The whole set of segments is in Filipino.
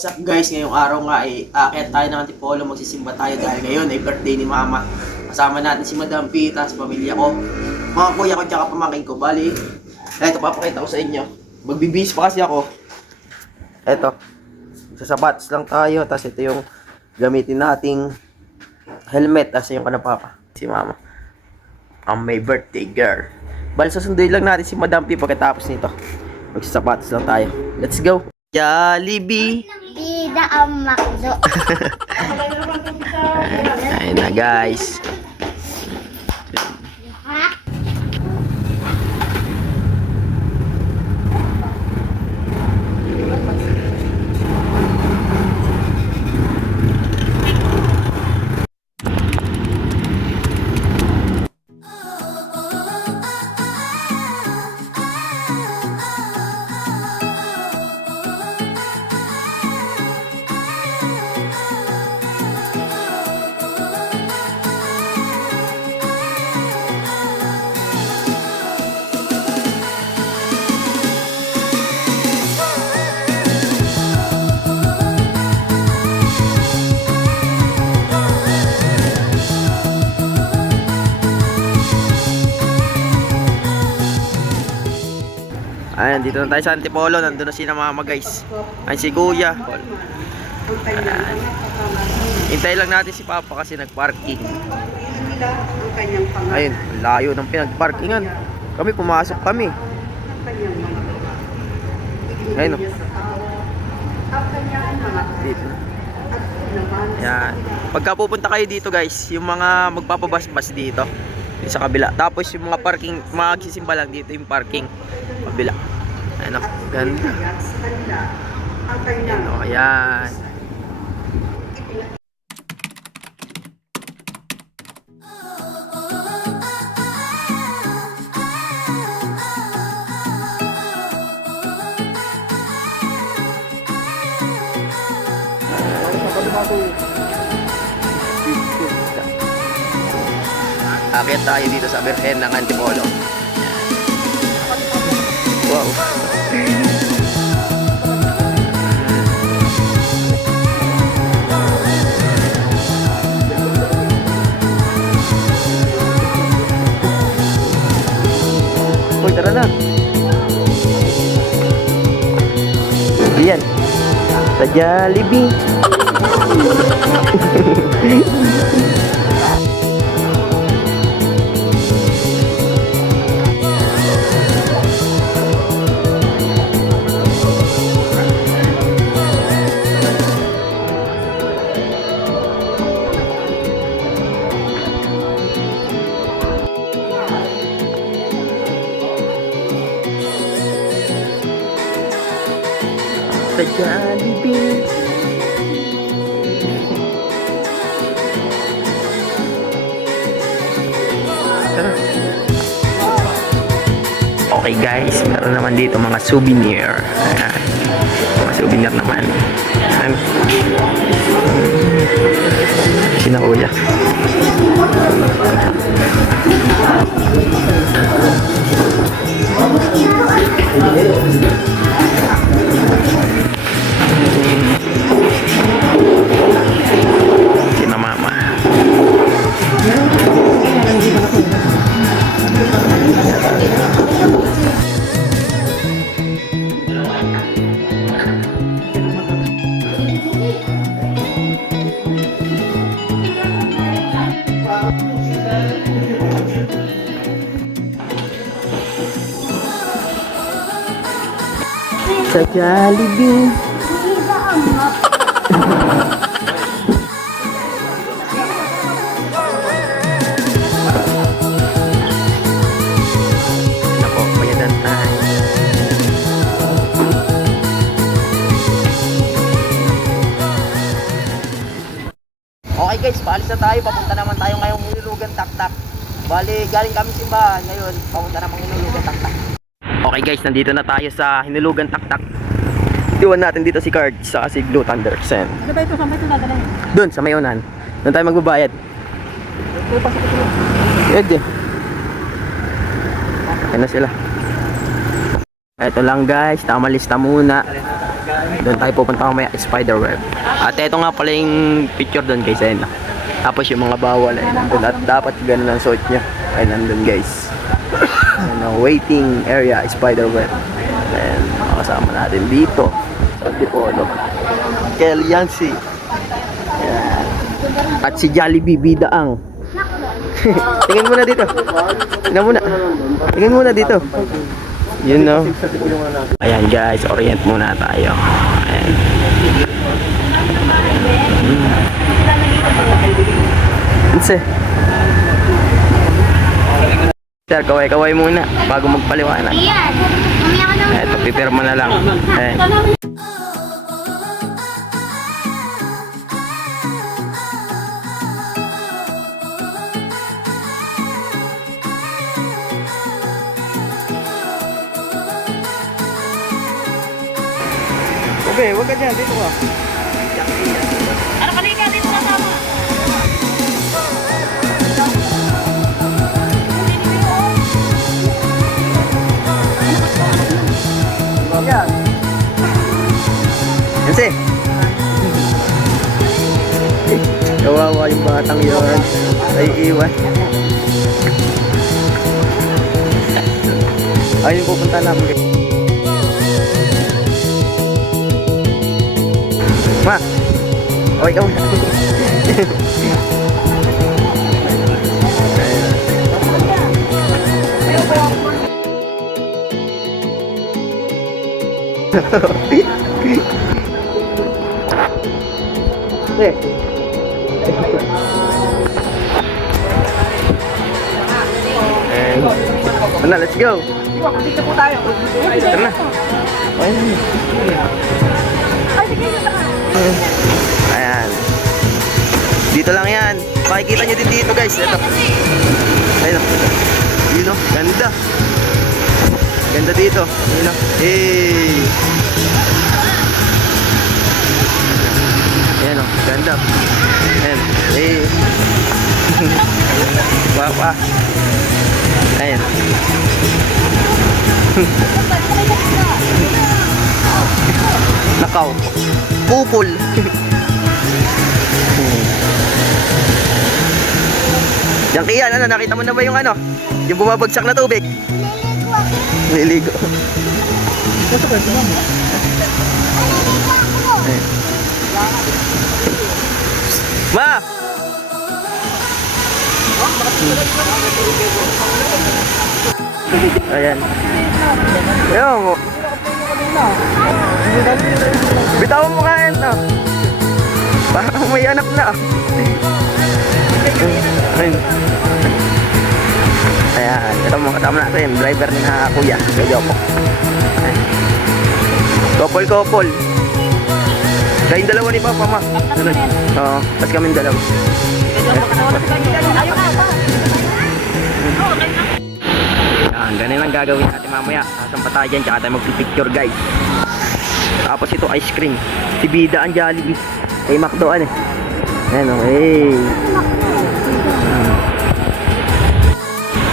what's up guys? Ngayong araw nga aakyat tayo ng Antipolo, magsisimba tayo dahil ngayon ay birthday ni Mama. Kasama natin si Madam Pita, sa pamilya ko, mga kuya ko tsaka pamangkin ko. Bali, ito papakita ko sa inyo. Magbibihis pa kasi ako. Ito, sa sapatos lang tayo, tapos ito yung gamitin nating helmet, tapos yung kanapapa, si Mama. Ang may birthday girl. Bali, susunduin lang natin si Madam P pagkatapos nito. Magsasapatos lang tayo. Let's go! Jollibee! Pida ang McDo. Ayun na guys. Ayan, dito na tayo sa Antipolo. Nandun na si Mama guys. Ayan si Kuya. Ayan. Hintay lang natin si Papa kasi nagparking. Ayun, layo ng pinagparkingan. Kami pumasok kami. Ayun o. Dito na. Ayan. Pagka pupunta kayo dito guys, yung mga magpapabas-bas dito sa kabila. Tapos yung mga parking, magsisimba lang dito yung parking kabila. Ayan o, ganda. Ayan o, ayan. Akyat tayo dito sa Birhen ng Antipolo. Wow. Uy, tara na. Yan. Sa Jollibee. Sa Jollibee. Tara. Okay guys, meron naman dito mga souvenir. Ayan. Mga souvenir naman. Ayan. Sina Kuya. Sina Mama. Sa Jollibee. Pida ang McDo. Nako, bayadan tayo. Okay guys, paalis na tayo. Papunta naman tayo ngayong Hinulugan Taktak. Bali, galing kami simbahan. Ngayon, papunta naman Hinulugan Taktak. Okay guys, nandito na tayo sa Hinulugan Taktak. Iwan natin dito si Card sa si Blue Thunder. Sen. Ano ba ito? Saan ba ito dadalhin? Doon sa Mayunan. Doon tayo magbabayad. Pwede. Ayan na sila. Ito lang guys, tama lista muna. Doon tayo pupunta mamaya, spiderweb. At ito nga pala yung picture doon guys, ayun. Tapos yung mga bawal ay nandun. At dapat ganun ang suot nyo. Ay nandun guys. Ano, waiting area, spiderweb. And makasama natin dito sa Antipolo. Kel Yancy. Ayan. At si Jollibee Bidaang. Tingin muna dito. Tingnan muna. Tingin muna dito. Yun no. Ayan guys, orient muna tayo. Ayan. Inse. Sir, kaway-kaway muna bago magpaliwanag. Iyan. Mamaya ka na. Eto, pipirma na lang. Ayan. Okay, wag ka dyan. Dito ka. Ano ka na dito kasama? Yan. Yansi. Kawawa yung batang yun. Ay iwan. Ayun pupunta namin guys. Ma. Okay ka muna. Eh. Ano, let's go. Dito po tayo. Tara na. Ayun. Ayan. Dito lang yan. Makikita nyo din dito guys. Ito. Ayun. Yun o. Ganda. Ganda dito. Yun o. Hey. Ayan o. Ganda. Ayan. Hey. Wapa. Ayan. Nakaw. Pupul. Diyan Kian, ano, nakita mo na ba yung ano? Yung bumabagsak na tubig? Niligo. Ayan. Ma! Ayan. Ayan mo. Bitawan mo kain na. Parang may anak na. Ayun. Ayan. Ito mga kasama natin. Driver ni na kuya. Kaya po. Kopol-kopol. Kayong dalawa ni Papa, ma. Sunod. Oo. Tapos kaming dalawa. Ayan. Ganun lang gagawin natin mamaya. Sasampa tayo dyan. Tsaka tayo magpipicture guys. Tapos ito ice cream. Si Bida ang Jollibee. Kay McDo eh. Ayan o. Hey.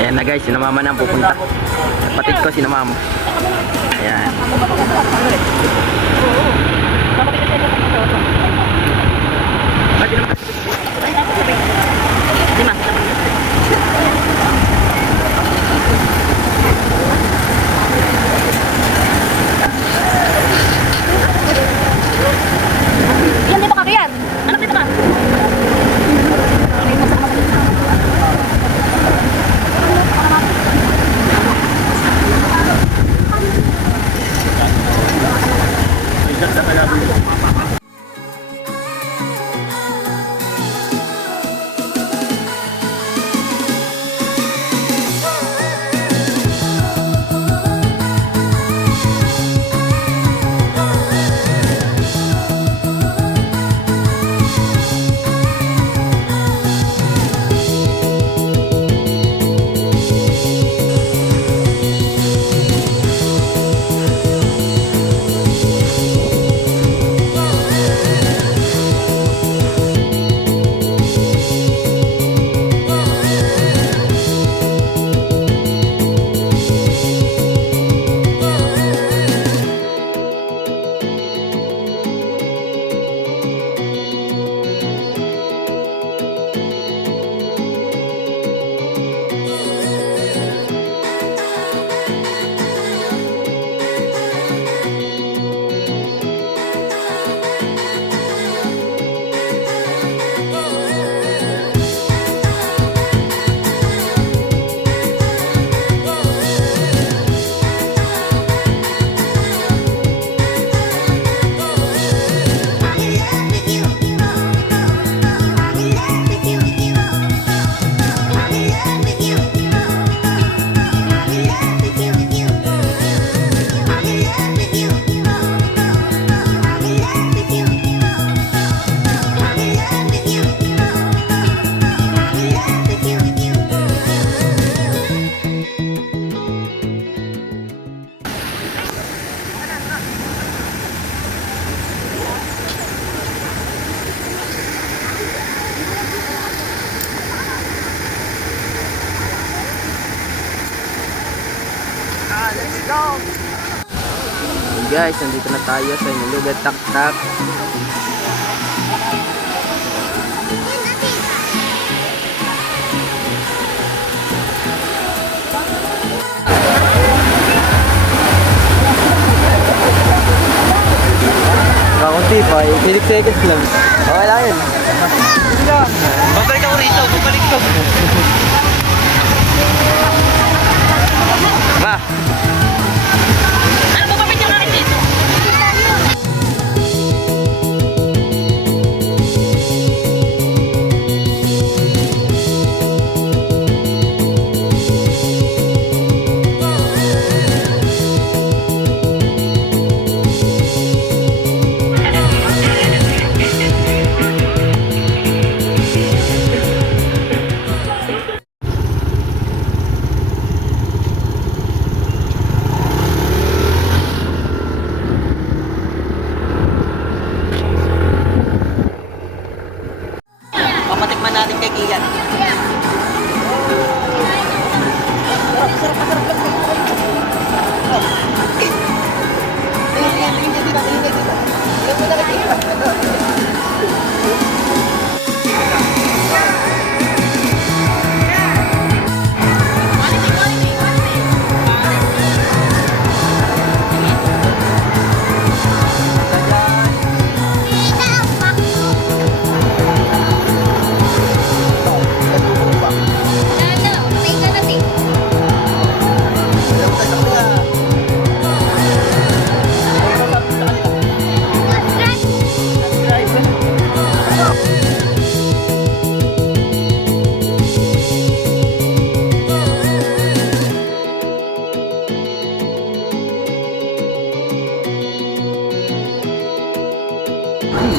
Ayan na guys. Sinamama na ang pupunta. Kapatid ko sinamama. Ayan. Yan, dito ka, Kian. Anak, dito ka. Hey guys, nandito na tayo sa Inulugan Tak-Tak. Kakunti pa, 8 seconds lang. Okay lang yun. Babalik ako rito, babalik ko. Ba? Ano ba yung akin dito? Papatikman natin kay Kian.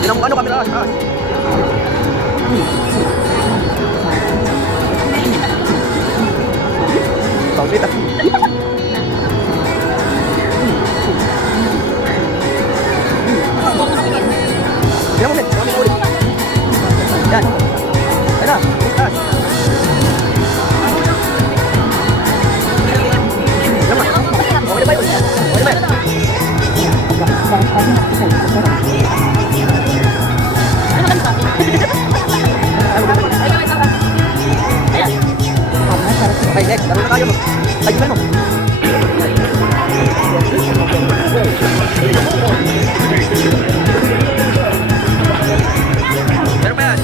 Ilang ano camera? Tao sweet ah. Ilang moment? Ilang moment ulit? Yan. Ayan na. Taas. Ilang man? Okay na ba yun? Okay na ba yun? Okay, next. Laro na tayo. Ayun mo. Meron pa yan.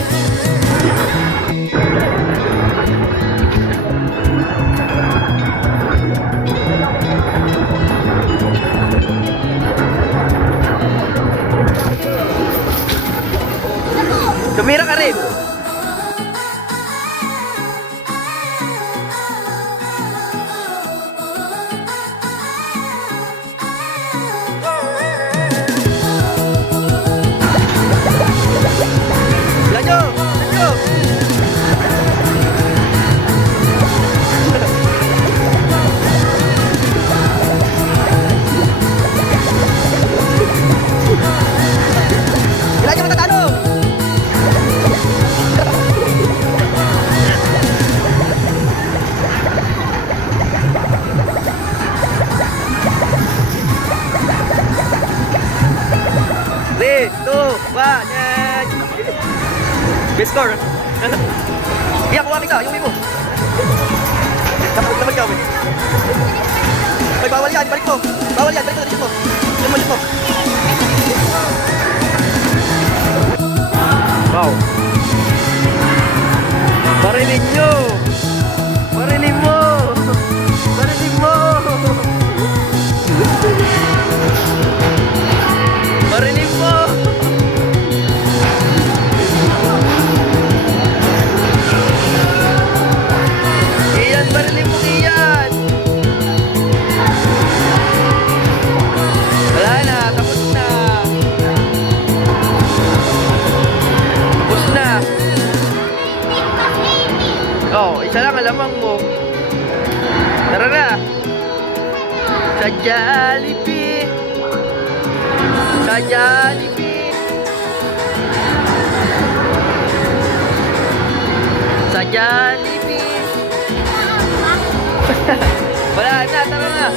Tumira ka rin. Lanyo! Lanyo! Ilan yung matatalo? Three, two, one, yan! Best score! Iya, kuha kita, yung mo! Naman ka, may! Ay, bawal yan, balik mo! Bawal yan, balik mo, balik mo! Wow! Parinig nyo! Parinig mo! Parinig mo! Parinig mo! Iyan, parinig mo, Iyan! Wala na, tapos na! Tapos na! Oh, isa lang alamang mo. Tara na! Sa Jollibee! Sa Jollibee! Sa Jollibee! Wala na, tara na!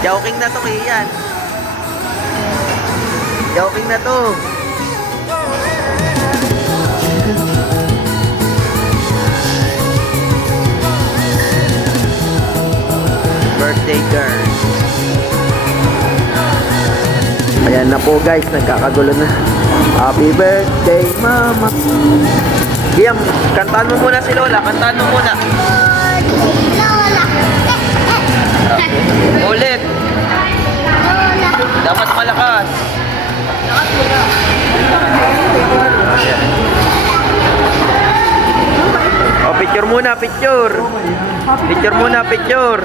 Joking na to, Kian. Joking na to. Birthday girl. Ayan na po guys, nagkakagulo na. Happy birthday, mama. Kiam, kantaan mo muna si Lola. Kantaan mo muna. Ulit. Dapat malakas. Oh, picture muna, picture. Picture muna, picture.